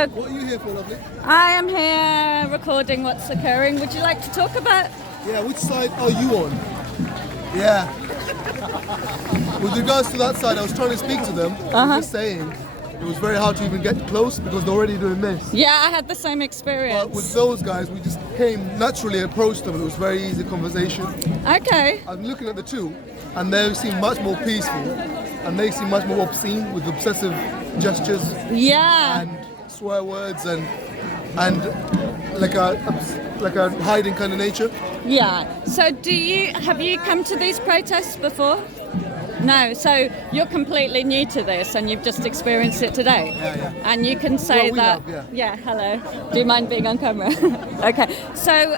So What are you here for, lovely? I am here recording what's occurring. Would you like to talk about? Yeah, which side are you on? Yeah. With regards to that side, I was trying to speak to them. I was just saying, it was very hard to even get close because they're already doing this. Yeah, I had the same experience. But with those guys, we just came naturally approached them. It was very easy conversation. Okay. I'm looking at the two, and they seem much more peaceful, and they seem much more obscene with obsessive gestures Yeah. and swear words and like a hiding kind of nature. Yeah. So have you come to these protests before? No. So you're completely new to this and you've just experienced it today. Yeah. And you can say Well, we that. have, yeah. Hello. Do you mind being on camera? Okay. So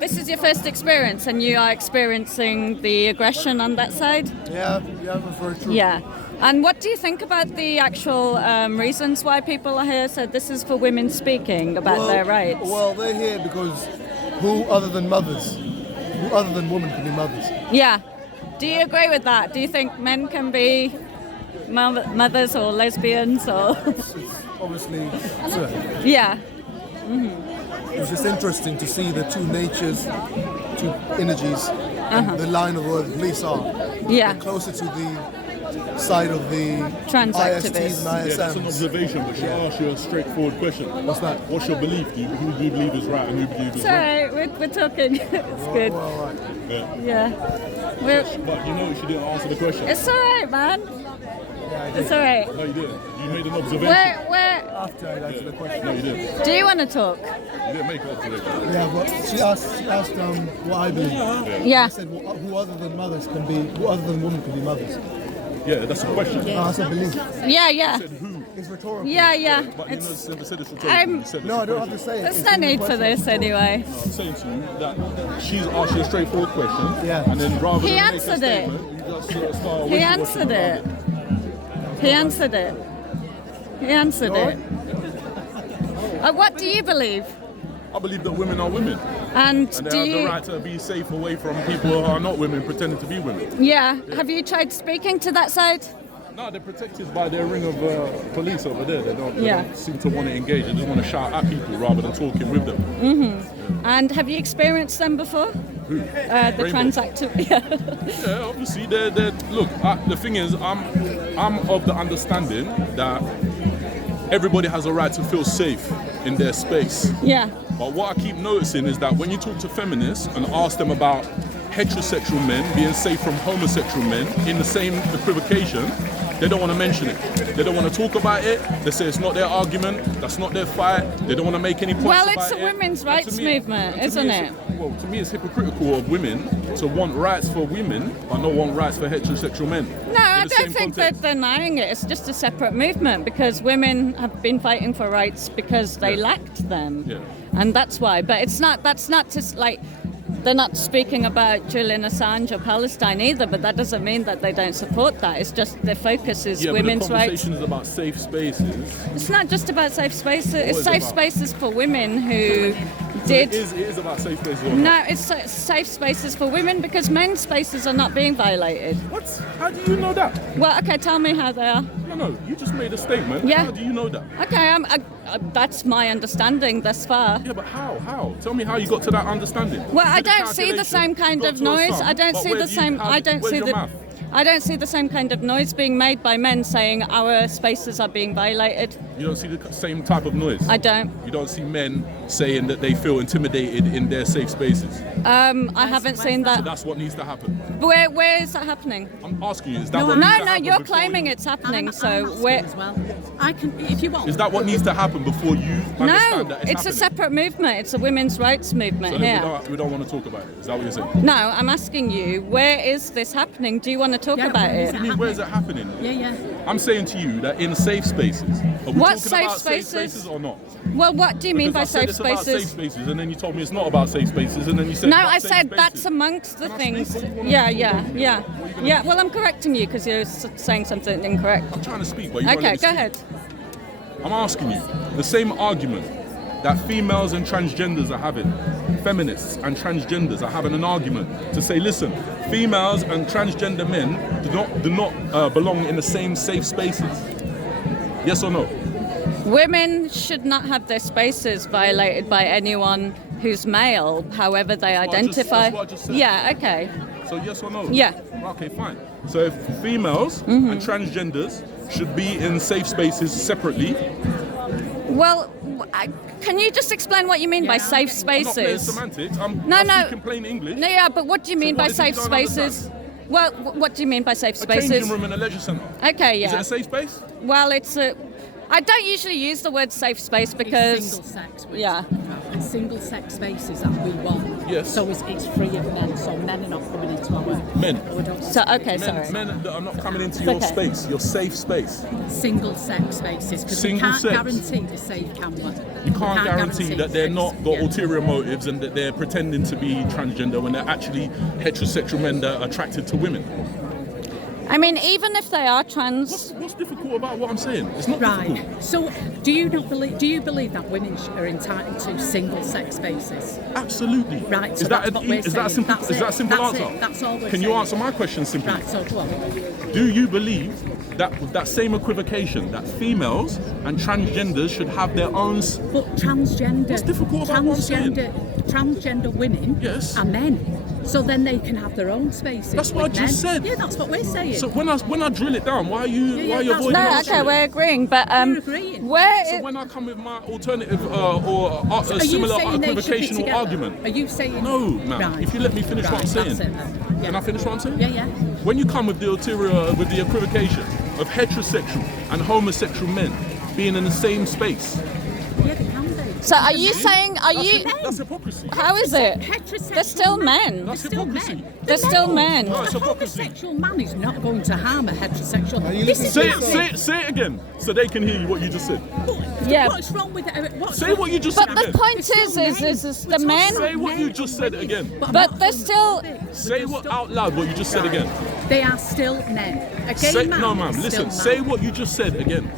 this is your first experience and you are experiencing the aggression on that side? Yeah, that's very true. Yeah. And what do you think about the actual reasons why people are here? So this is for women speaking about their rights. Well, they're here because who other than mothers, who other than women can be mothers? Yeah. Do you agree with that? Do you think men can be mothers or lesbians or? It's obviously absurd. Yeah. It's just interesting to see the two natures, two energies, and the line of where the police are. Yeah. They're closer to the side of the Trans ISTs activists. and Yeah, that's an ISMs. observation, but she'll ask you a straightforward question. What's that? What's your belief? Who do you believe is right and who do you believe is wrong? Sorry, we're talking. It's good. All right. Yeah. Yeah. But you know she didn't answer the question. It's all right, man. It's all right. No, you didn't. You made an observation. Where After I answer the question. No, you didn't. do you want to talk? You didn't make an observation. Yeah, but she asked what I believe. Yeah. I said, who other than mothers can be, who other than women can be mothers? Yeah, that's a question. I said belief. Yeah. It's rhetorical. Yeah. But you It's, never said it's I'm- rhetorical. You said it's No, a I don't have question. to say it. there's It's no in the need for question. this anyway. I'm saying to you that she's asked you a straightforward question, Yeah. and then rather He than make a answered it. statement, you just start He wishy-washy answered about it. He answered it. He answered it. What do you believe? I believe that women are women, And and do they have the you? right to be safe away from people who are not women pretending to be women. Yeah. Have you tried speaking to that side? No, they're protected by their ring of police over there. They don't Yeah. seem to want to engage. They just want to shout at people rather than talking with them. And have you experienced them before? Who? The Rainbow. trans activity. Yeah. Yeah, obviously, they're look. The thing is, I'm of the understanding that everybody has a right to feel safe in their space. Yeah. But what I keep noticing is that when you talk to feminists and ask them about heterosexual men being safe from homosexual men in the same equivocation, they don't want to mention it. They don't want to talk about it. They say it's not their argument. That's not their fight. They don't want to make any points Well, about it's a it. women's And to rights me- movement, and to isn't me it? Well, to me, it's hypocritical of women to want rights for women but not want rights for heterosexual men. No, I In the don't same think context. they're denying it. It's just a separate movement because women have been fighting for rights because they lacked them. Yeah. And that's why. But that's not just like they're not speaking about Julian Assange or Palestine either, but that doesn't mean that they don't support that. It's just their focus is Yeah, women's but the rights. conversation is about safe spaces. It's not just about safe spaces. It's is safe about? spaces for women who did. It is about safe spaces. Or No, not. it's safe spaces for women because men's spaces are not being violated. What? How do you know that? Well, okay, tell me how they are. No, you just made a statement. Yeah. How do you know that? Okay, that's my understanding thus far. Yeah, but how? How? Tell me how you got to that understanding. Well, I You did don't see the calculation, same you kind got of to a noise. sum, I don't but see where the do you- same. how- I don't where's see your the. math? I don't see the same kind of noise being made by men saying our spaces are being violated. You don't see the same type of noise. I don't. You don't see men saying that they feel intimidated in their safe spaces. I haven't seen that. That's what needs to happen. Where is that happening? I'm asking you, is that No, what No, needs to no, happen you're before claiming you- it's happening. I'm So asking where? as well. I can, if you want. Is that what needs to happen before you understand No, that it's a happening? separate movement. It's a women's rights movement So then here. we don't want to talk about it. Is that what you're saying? No, I'm asking you, where is this happening? Do you want to talk Yeah, about where is it? I mean, where is it happening? Yeah. I'm saying to you that in safe spaces. Are we What talking safe about spaces? safe spaces or not? Well, what do you mean by Because I said safe it's about spaces? safe spaces, and then you told me it's not about safe spaces, and then you said No, it's about I safe said spaces. that's amongst the Can I things. speak? What do you wanna- Yeah, what do yeah, you wanna- yeah. what are you gonna Yeah, do? well, I'm correcting you because you're saying something incorrect. I'm trying to speak, but you won't let Okay, me go speak. ahead. I'm asking you the same argument that females and transgenders are having. Feminists and transgenders are having an argument to say, listen, females and transgender men do not belong in the same safe spaces. Yes or no? Women should not have their spaces violated by anyone who's male, however they identify. That's what I just said. Yeah, okay. So yes or no? Yeah. Okay, fine. So if females and transgenders should be in safe spaces separately. Well, can you just explain what you mean by safe I'm not playing spaces? semantics. I'm No, speaking plain English. No, yeah, but what do you mean what by is it you safe don't spaces? Well, what do you mean by safe A spaces? changing room in a leisure centre. Okay, yeah. Is it a safe space? Well, I don't usually use the word safe space because It's single sex. yeah. And single sex spaces that we want. Yes. So it's free of men. So men are not coming into our Men. So okay, sorry. Men that are not coming into your okay. space, your safe space. single sex spaces because we Single can't sex. guarantee they're safe, can we? You can't guarantee that they're not got Yeah. ulterior motives and that they're pretending to be transgender when they're actually heterosexual men that are attracted to women. I mean, even if they are trans, What's difficult about what I'm saying? It's not difficult. Right. So, do you believe that women are entitled to single sex spaces? Absolutely. Right. Is So that that's what we're is that a saying. simple That's is that a it. simple That's answer? it. That's all we're Can you saying. answer my question simply? Right. So, go on. Do you believe that same equivocation that females and transgenders should have their own But transgender. What's difficult about what I'm saying? Transgender women Yes. are men. So then they can have their own spaces. That's what with I just men. said. Yeah, that's what we're saying. So when I drill it down, why are you Yeah, avoiding that's- no, answering okay, it? we're agreeing, but We're agreeing. where? When I come with my alternative or a Are you similar saying they should be equivocational together? argument. Are you saying No, man. Right. If you let me finish what I'm Right, saying. that's it then. Yeah. Can I finish what I'm saying? Yeah, yeah. When you come with the equivocation of heterosexual and homosexual men being in the same space, Yeah, they can be. So are you saying? Are you? that's hypocrisy. How is it? Heterosexual They're still men. That's They're still hypocrisy. men. They're still men. No, it's A hypocrisy. homosexual man is not going to harm a heterosexual. you This listening is Say to it, say it again, so they can hear you what you just said. Yeah. What's wrong with it? Say what you just But said the again. point is the men. Say what you just said again. But they're still. Say what out loud what you just said again. They are still men. A gay Say, man no, ma'am. is Listen. still Say man. what you just said again.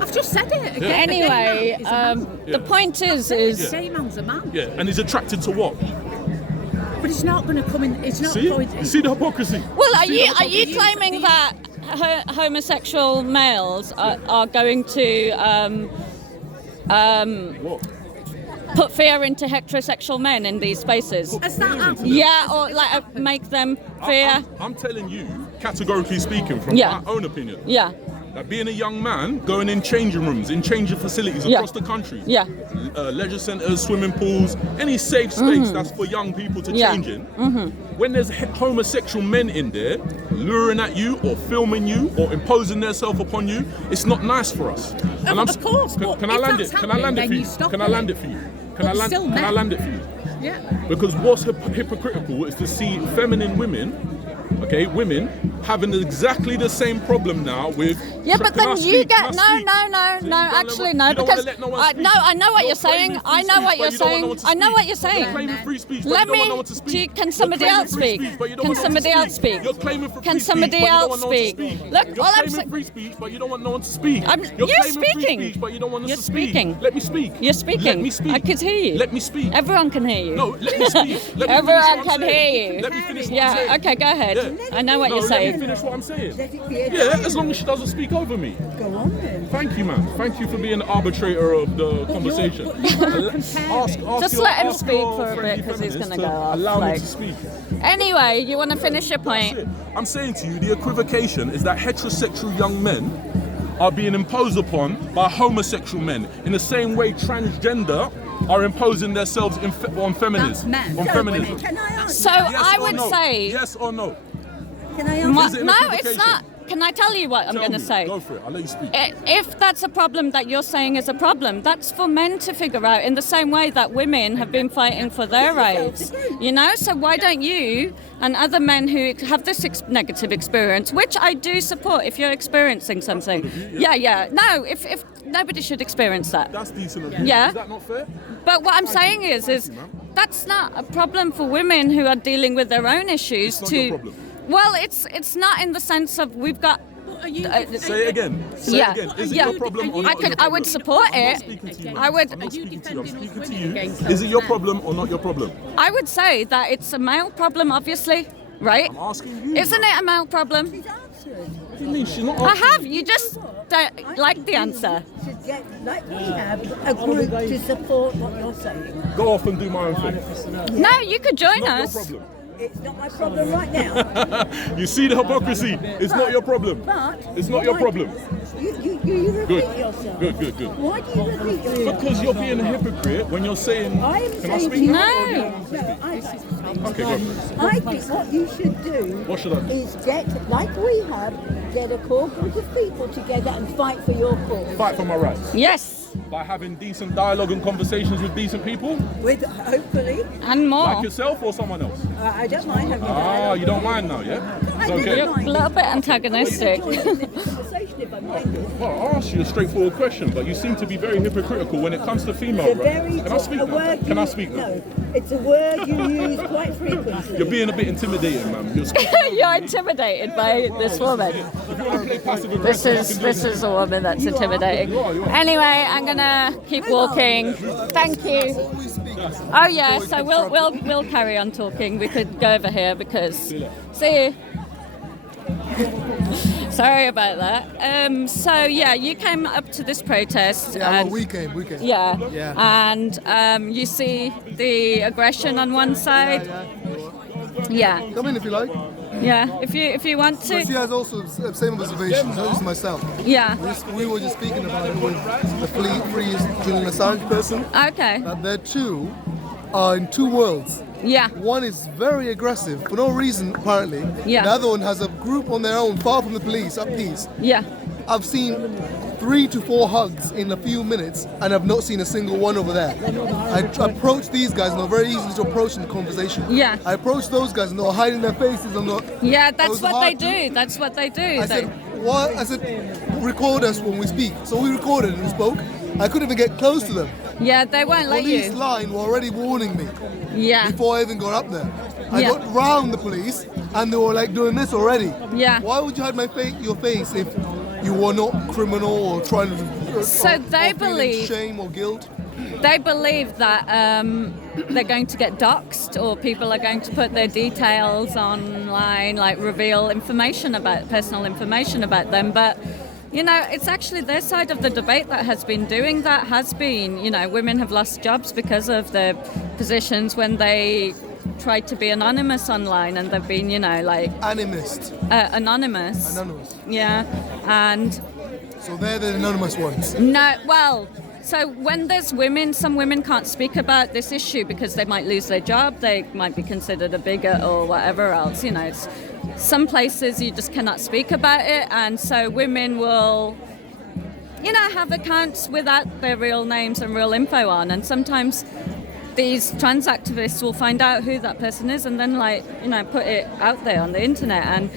I've just said it again. Anyway, A gay man is a man. Yeah. the point is A gay man's a man. Yeah, and he's attracted to what? But it's not going to come in. It's not See? going. You see the hypocrisy? well, are See you the are you hypocrisy? claiming that homosexual males are going to What? put fear into heterosexual men in these spaces? Has that happened? Yeah, or like make them fear. I'm telling you, categorically speaking, from Yeah. my own opinion, Yeah, that being a young man, going in changing rooms, in changing facilities Yeah. across the country, yeah. leisure centres, swimming pools, any safe space that's for young people to Yeah. change in, when there's homosexual men in there luring at you or filming you or imposing themselves upon you, it's not nice for us. Of course, Can, but can I if land that's it? Can I land it happening, for then you? you stop Can I it. land it for you? Can But I land? still Can I men. land it for you? Yeah. Because what's hypocritical is to see feminine women, okay, women having exactly the same problem now with. Yeah, but Can I then speak? you Can get I no, speak? no, So you no. don't Actually, let- no, you don't because wanna let no one I speak. no, I know what you're claiming saying. free I know speech, what but you're you don't want no saying. one to I know speak. what you're saying. You're claiming free speech, but Let you don't want no me. one to speak. Can You're somebody claiming else free speak? speech, but you don't Can want no one to somebody else speak? You're claiming for Can free somebody speech, but you don't else want no one to speak? speak. Look, You're all I'm claiming saying. free speech, but you don't want no one to speak. I'm- You're you're claiming free speaking. speech, but you don't want us You're to speak. speaking. Let me speak. You're speaking. Let me speak. I could hear you. Let me speak. Everyone can hear you. No, let me speak. Let me Everyone finish what can I'm saying. hear you. Let me finish what I'm Yeah. saying. Okay. Go ahead. Yeah. I know what No, you're let me saying. finish what I'm saying. Yeah, as long as she doesn't speak over me. Go on then. Thank you, man. Thank you for being the arbitrator of the conversation. but you are comparing. Just let him speak for a bit, 'cause he's gonna go off, Allow me like- to speak. Anyway, you want to finish your That's point? it. I'm saying to you, the equivocation is that heterosexual young men are being imposed upon by homosexual men in the same way transgender are imposing themselves on feminism. That's men. On feminism. Can I ask? So Yes I or would no? say. Yes or no? Can I ask? My- Is it an no, equivocation? it's not. Can I tell you what I'm Tell going to me. say? Go for it. I'll let you speak. If that's a problem that you're saying is a problem, that's for men to figure out in the same way that women have been fighting for their rights. You know, so why don't you and other men who have this negative experience, which I do support if you're experiencing something. Yeah. No, if nobody should experience that. That's decent of you. Yeah. Is that not fair? But what I'm saying is that's not a problem for women who are dealing with their own issues. It's not your problem. Well, it's not in the sense of we've got. Are you, Say it again. Say Yeah. it again. Is it Yeah. your problem or I not could. your I would problem? support I'm not it. speaking to you. I would. I'm not speaking to you. I'm defending speaking us to women you. against Is those it your men? problem or not your problem? I would say that it's a male problem, obviously, right? I'm asking you. Isn't it a male problem? She's answered. do you mean? She's not I asking have. you. You just don't like the answer. Should get, like we have, a group to support what you're saying. Go off and do my own thing. No, you could join Not your us. problem. It's not my problem right now. You see the hypocrisy? It's not your problem. But It's not your problem. You repeat Good. yourself. Good. Why do you repeat yourself? Because you're being a hypocrite when you're saying. I am Can I saying to speak you, now? no, Okay, go for it. I think what you should do What should I do? is get, like we have, get a core group of people together and fight for your cause. Fight for my rights. Yes, By having decent dialogue and conversations with decent people, With, hopefully, and more. like yourself or someone else. I don't mind having a Ah, dialogue. you don't mind now, yeah? It's I okay. don't mind. A little bit antagonistic. Join in the conversation if I mind. Well, I asked you a straightforward question, but you seem to be very hypocritical when it comes to female It's a rights. very, Can I speak a now? word Can I you- speak now? No, it's a word you use quite frequently. You're being a bit intimidating, man. You're speaking. You're intimidated by this woman. If you want to play passive This aggressive, is a woman that's intimidating. Anyway, I'm gonna keep walking. Thank you. Oh yeah, so we'll carry on talking. We could go over here because see you. Sorry about that. So yeah, you came up to this protest. Yeah, well, and, we came. yeah, Yeah. and you see the aggression on one side. Yeah, Come in if you like. yeah. If you want But she to, has also the same observations, not just myself. yeah. We were just speaking about it with the free Julian Assange person, Okay. that their two are in two worlds. Yeah. One is very aggressive for no reason, apparently. Yeah. The other one has a group on their own, far from the police, at peace. Yeah. I've seen 3 to 4 hugs in a few minutes, and I've not seen a single one over there. I approached these guys, and they're very easy to approach in the conversation. Yeah. I approached those guys, and they were hiding their faces. I'm not. Yeah, it that's was what they hard to- do. That's what they do. I They- said, what? I said, record us when we speak. So we recorded and we spoke. I couldn't even get close to them. yeah, they won't let Police you. line were already warning me Yeah. before I even got up there. I Yeah. got round the police and they were like doing this already. Yeah. Why would you hide your face if you were not criminal or trying to? So they feeling believe- shame or guilt. They believe that they're going to get doxxed, or people are going to put their details online, like reveal personal information about them. But you know, it's actually their side of the debate that has been doing that. Women have lost jobs because of their positions when they tried to be anonymous online, and they've been, Animist. anonymous. Anonymous. Yeah, and So they're the anonymous ones. no, well, so when there's women, some women can't speak about this issue because they might lose their job, they might be considered a bigot or whatever else, some places you just cannot speak about it, and so women will, have accounts without their real names and real info on, and sometimes these trans activists will find out who that person is and then put it out there on the internet, and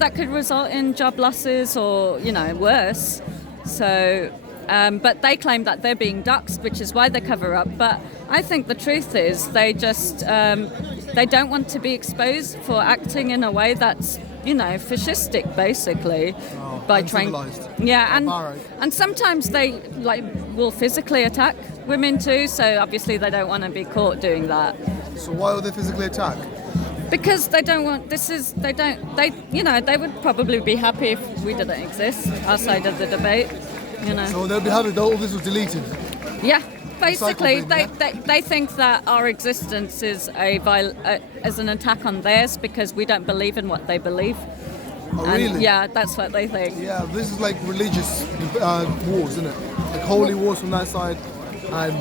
that could result in job losses or worse. So but they claim that they're being doxxed, which is why they cover up. But I think the truth is they just they don't want to be exposed for acting in a way that's fascistic, basically, by trying. uncivilized. Yeah, Barbaric. and sometimes they will physically attack women too. So obviously they don't want to be caught doing that. So why would they physically attack? Because they don't want. They would probably be happy if we didn't exist, our side of the debate. So they'll be happy that all this was deleted. Yeah, basically, Recycle they think that our existence is as an attack on theirs because we don't believe in what they believe. Oh, And really? yeah, that's what they think. Yeah, this is like religious wars, isn't it? Like holy wars from that side, and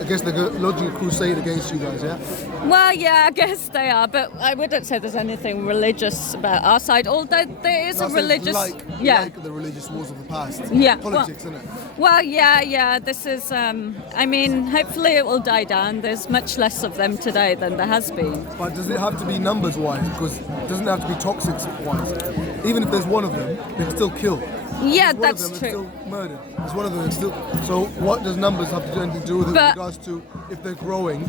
I guess they're launching a crusade against you guys, yeah? Well, yeah, I guess they are, but I wouldn't say there's anything religious about our side, although there is a That's religious... like the religious wars of the past. Yeah, Politics, isn't it? Well, yeah, this is, hopefully it will die down. There's much less of them today than there has been. But does it have to be numbers-wise? Because it doesn't have to be toxics-wise. Even if there's one of them, they can still kill. Yeah, There's one that's of them true. It's still murdered. There's one of them that's still... So what does numbers have to do anything to do with it But- in regards to if they're growing?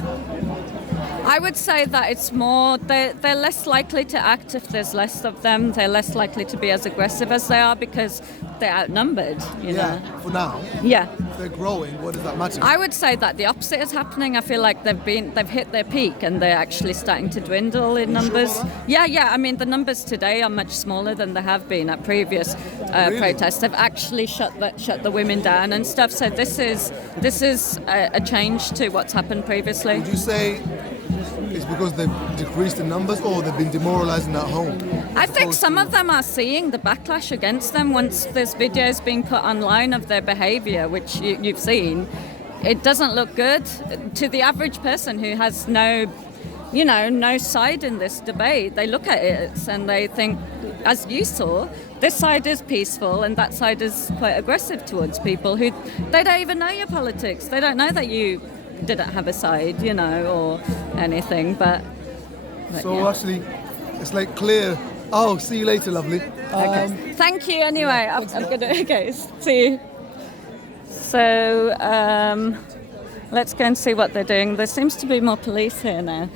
I would say that it's more, they're less likely to act if there's less of them. They're less likely to be as aggressive as they are because they're outnumbered, you know. For now. Yeah. If they're growing, what does that matter? I would say that the opposite is happening. I feel like they've hit their peak and they're actually starting to dwindle in numbers. Sure? Yeah. I mean, the numbers today are much smaller than they have been at previous protests. They've actually shut the women down and stuff. So this is a change to what's happened previously. Would you say it's because they've decreased in numbers or they've been demoralising at home? I think some of them are seeing the backlash against them once there's videos being put online of their behaviour, which you've seen. It doesn't look good to the average person who has no side in this debate. They look at it and they think, as you saw, this side is peaceful and that side is quite aggressive towards people who they don't even know your politics. They don't know that you didn't have a side, or anything. But so yeah. actually, it's like clear. Oh, see you later, lovely. Okay. Thank you. Anyway, I'm gonna. Okay, see you. So let's go and see what they're doing. There seems to be more police here now.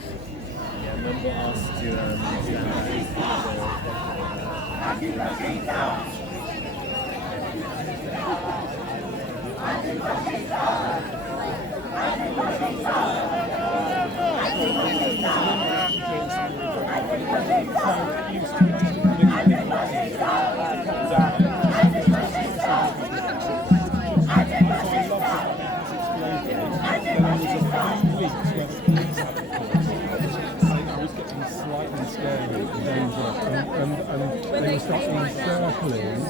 And they were starting circling,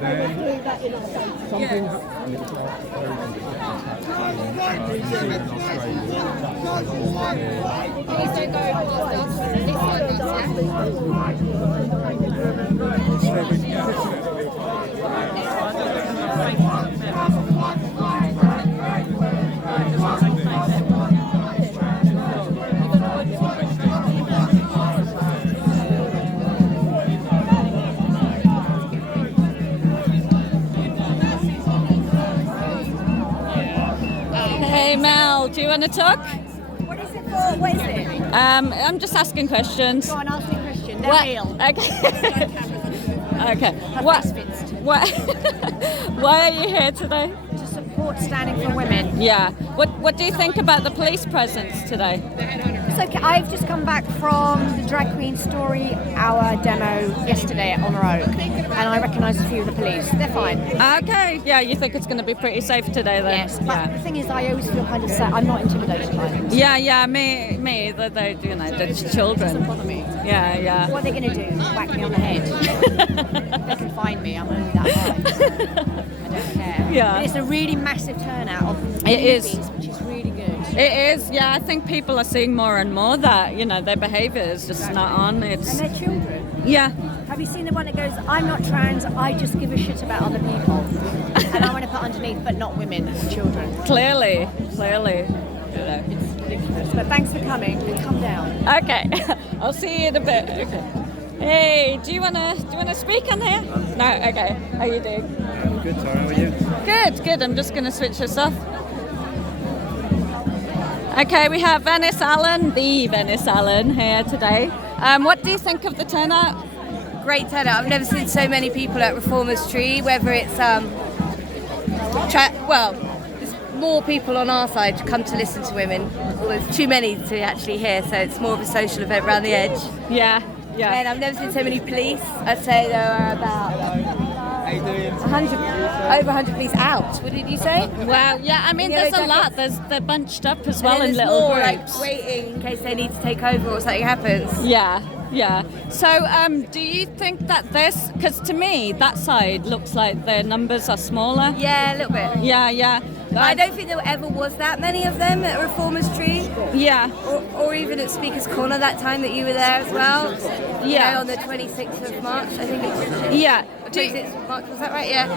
then something happened. It was Hey Mel, do you want to talk? What is it for? What is it? I'm just asking questions. Go on, ask me a question. They're real. Okay. Okay. What? Why are you here today? To support standing for women. Yeah. What do you think about the police presence today? It's okay. I've just come back from the Drag Queen Story Hour demo yesterday at Honor Oak, and I recognise a few of the police. They're fine. Okay. Yeah, you think it's going to be pretty safe today then? Yes, but the thing is, I always feel kind of sad. I'm not intimidated by them. Yeah. Me. They're they're children. Doesn't bother me. Yeah. What are they going to do? Whack me on the head? They can find me. I'm only that high. I don't care. Yeah. But it's a really massive turnout of It is. newbies, which is really good. It is. Yeah, I think people are seeing more and more that their behaviour is just not on. And they're children. Yeah. Have you seen the one that goes, I'm not trans, I just give a shit about other people. And I want to put underneath, but not women, children. Clearly. It's ridiculous. But thanks for coming. Come down. Okay, I'll see you in a bit. Okay. Hey, do you wanna speak on here? No. Okay. How you doing? Good. Sorry, how are you? Good. I'm just gonna switch this off. Okay, we have Venice Allen here today. What do you think of the turnout? Great turnout. I've never seen so many people at Reformers Tree, whether it's there's more people on our side to come to listen to women. Well, there's too many to actually hear, so it's more of a social event around the edge. Yeah. And I've never seen so many police. I'd say there are about 100 police out. What did you say? Well, yeah. I mean, there's a lot. They're bunched up as well in there's little more, groups. waiting in case they need to take over or something happens. Yeah. So, do you think that because to me, that side looks like their numbers are smaller? Yeah, a little bit. Yeah. But I don't think there ever was that many of them at Reformers Tree. Yeah. Or even at Speaker's Corner that time that you were there as well. Yeah. On the 26th of March, I think it was. Yeah. 26th of March, was that right? Yeah.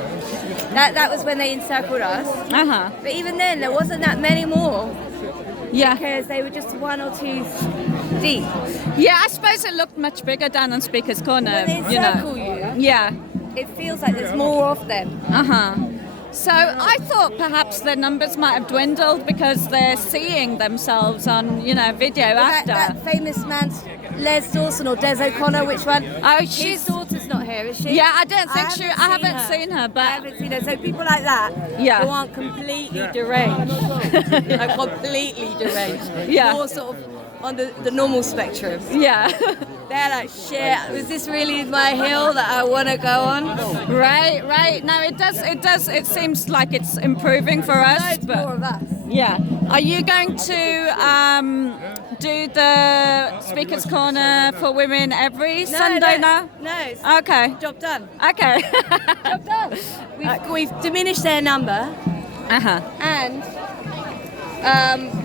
That was when they encircled us. Uh-huh. But even then, there wasn't that many more. Yeah. Because they were just one or two deep. Yeah, I suppose it looked much bigger down on Speaker's Corner. When they encircle you, Yeah. it feels like there's more of them. Uh-huh. So I thought perhaps their numbers might have dwindled because they're seeing themselves on, video after. That famous man's Les Dawson or Des O'Connor, which one? Oh, His daughter's not here, is she? Yeah, I don't think I haven't seen her, but I haven't seen her. So people like that Yeah. who aren't completely deranged, like completely deranged, Yeah. more sort of on the normal spectrum. yeah. They're like, shit, is this really my hill that I want to go on? Right. No, it seems like it's improving for us. Loads But more of us. yeah. Are you going to do the Speaker's Corner for women every Sunday now? No, it's Okay. job done. Okay. Job done. We've diminished their number Uh-huh. and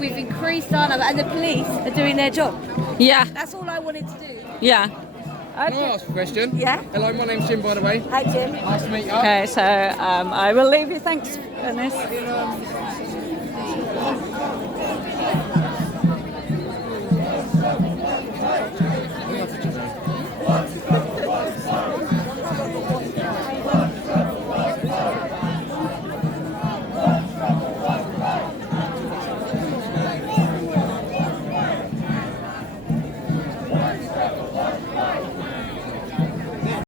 we've increased our number, and the police are doing their job. Yeah. That's all I wanted to do. Yeah. Can I ask a question? Yeah. Hello, my name's Jim, by the way. Hi, Jim. Nice to meet you. Okay, so I will leave you. Thanks, Ernest.